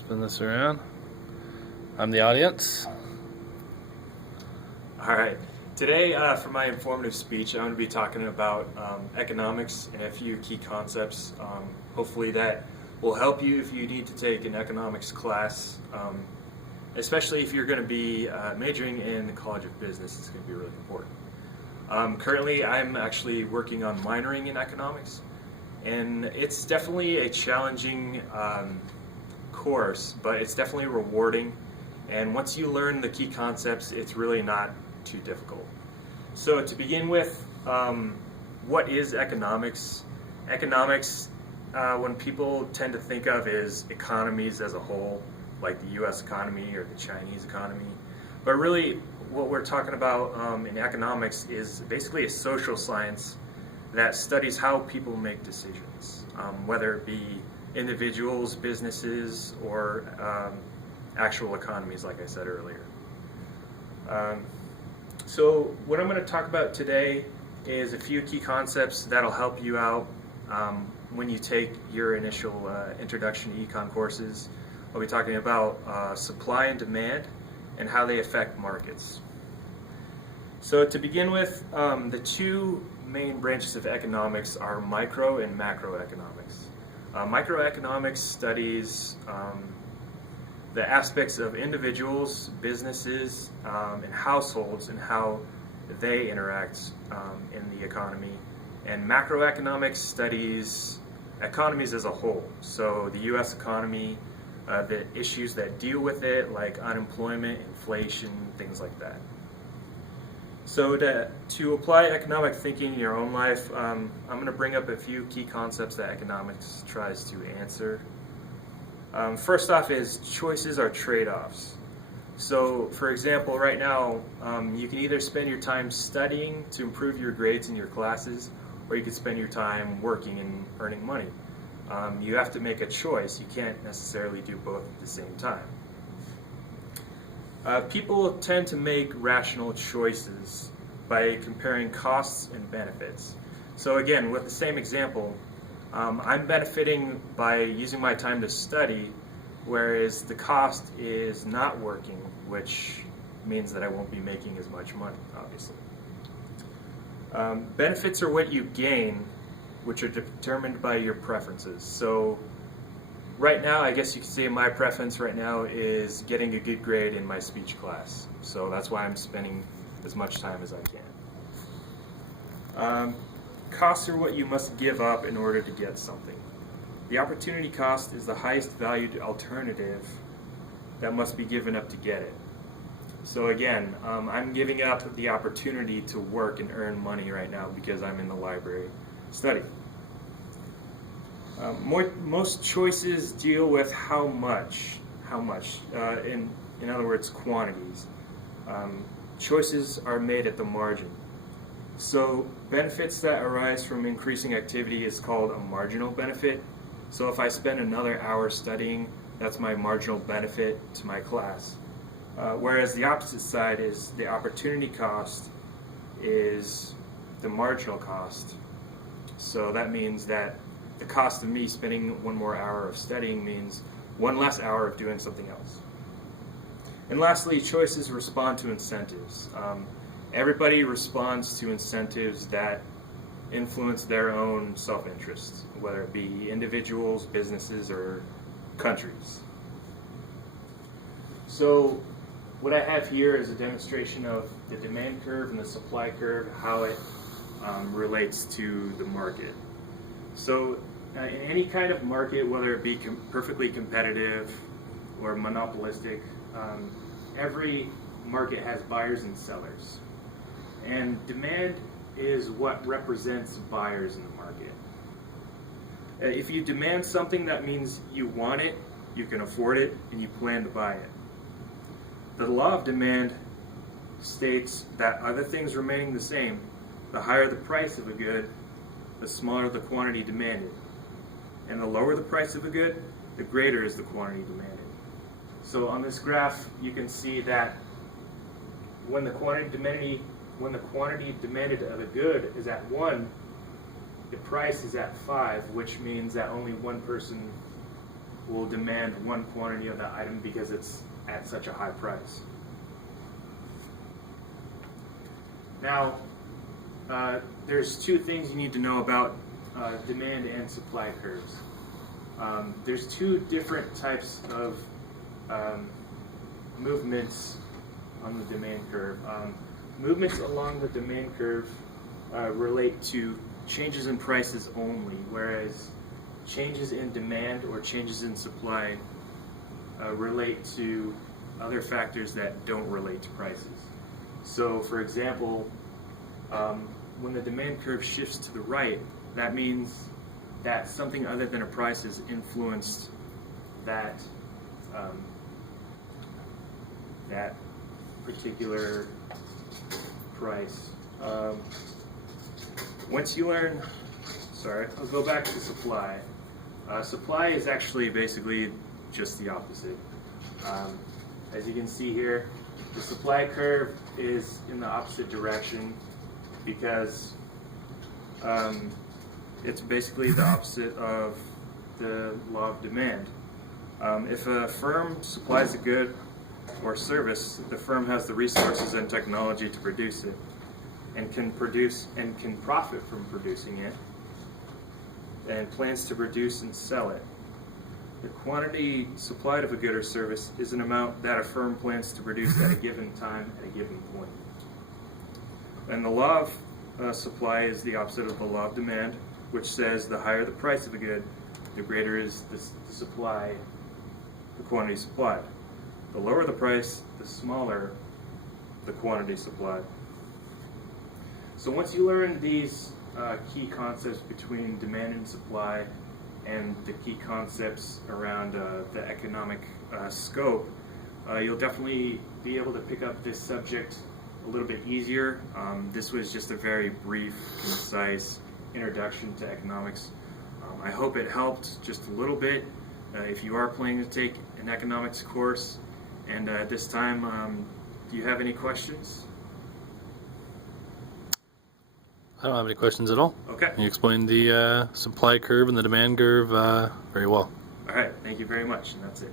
Spin this around. I'm the audience. All right. Today, for my informative speech, I'm going to be talking about economics and a few key concepts. Hopefully that will help you if you need to take an economics class, especially if you're going to be majoring in the College of Business. It's going to be really important. Currently, I'm actually working on minoring in economics, and it's definitely a challenging course, but it's definitely rewarding. And once you learn the key concepts, it's really not too difficult. So to begin with, what is economics? Economics, when people tend to think of is economies as a whole, like the U.S. economy or the Chinese economy. But really, what we're talking about in economics is basically a social science that studies how people make decisions, whether it be individuals, businesses, or actual economies, like I said earlier. So what I'm going to talk about today is a few key concepts that'll help you out when you take your initial introduction to econ courses. I'll be talking about supply and demand and how they affect markets. So to begin with, the two main branches of economics are micro and macroeconomics. Microeconomics studies the aspects of individuals, businesses, and households and how they interact in the economy. And macroeconomics studies economies as a whole. So the U.S. economy, the issues that deal with it, like unemployment, inflation, things like that. So to apply economic thinking in your own life, I'm going to bring up a few key concepts that economics tries to answer. First off is choices are trade-offs. So for example, right now, you can either spend your time studying to improve your grades in your classes, or you can spend your time working and earning money. You have to make a choice. You can't necessarily do both at the same time. People tend to make rational choices by comparing costs and benefits. So again, with the same example, I'm benefiting by using my time to study, whereas the cost is not working, which means that I won't be making as much money, obviously. Benefits are what you gain, which are determined by your preferences. So right now, I guess you could say my preference right now is getting a good grade in my speech class. So that's why I'm spending as much time as I can. Costs are what you must give up in order to get something. The opportunity cost is the highest valued alternative that must be given up to get it. So again, I'm giving up the opportunity to work and earn money right now because I'm in the library studying. Most choices deal with how much, in other words, quantities. Choices are made at the margin. So benefits that arise from increasing activity is called a marginal benefit. So if I spend another hour studying, that's my marginal benefit to my class. Whereas the opposite side is the opportunity cost is the marginal cost. So that means that the cost of me spending one more hour of studying means one less hour of doing something else. And lastly, choices respond to incentives. Everybody responds to incentives that influence their own self-interest, whether it be individuals, businesses, or countries. So what I have here is a demonstration of the demand curve and the supply curve, how it relates to the market. So in any kind of market, whether it be perfectly competitive or monopolistic, every market has buyers and sellers. And demand is what represents buyers in the market. If you demand something, that means you want it, you can afford it, and you plan to buy it. The law of demand states that other things remaining the same, the higher the price of a good, the smaller the quantity demanded. And the lower the price of a good, the greater is the quantity demanded. So on this graph, you can see that when the quantity demanded of a good is at 1, the price is at 5, which means that only one person will demand one quantity of that item because it's at such a high price. Now, there's two things you need to know about demand and supply curves. There's two different types of movements on the demand curve. Movements along the demand curve relate to changes in prices only, whereas changes in demand or changes in supply relate to other factors that don't relate to prices. So, for example, when the demand curve shifts to the right, that means that something other than a price has influenced that that particular price. Once you learn, I'll go back to supply. Supply is actually basically just the opposite. As you can see here, the supply curve is in the opposite direction because it's basically the opposite of the law of demand. If a firm supplies a good or service, the firm has the resources and technology to produce it, and can profit from producing it, and plans to produce and sell it. The quantity supplied of a good or service is an amount that a firm plans to produce at a given time at a given point. And the law of supply is the opposite of the law of demand, which says the higher the price of a good, the greater is the supply, the quantity supplied. The lower the price, the smaller the quantity supplied. So once you learn these key concepts between demand and supply, and the key concepts around the economic scope, you'll definitely be able to pick up this subject a little bit easier. This was just a very brief, concise introduction to economics. I hope it helped just a little bit if you are planning to take an economics course. And at this time, do you have any questions? I don't have any questions at all. Okay. You explained the supply curve and the demand curve very well. All right. Thank you very much. And that's it.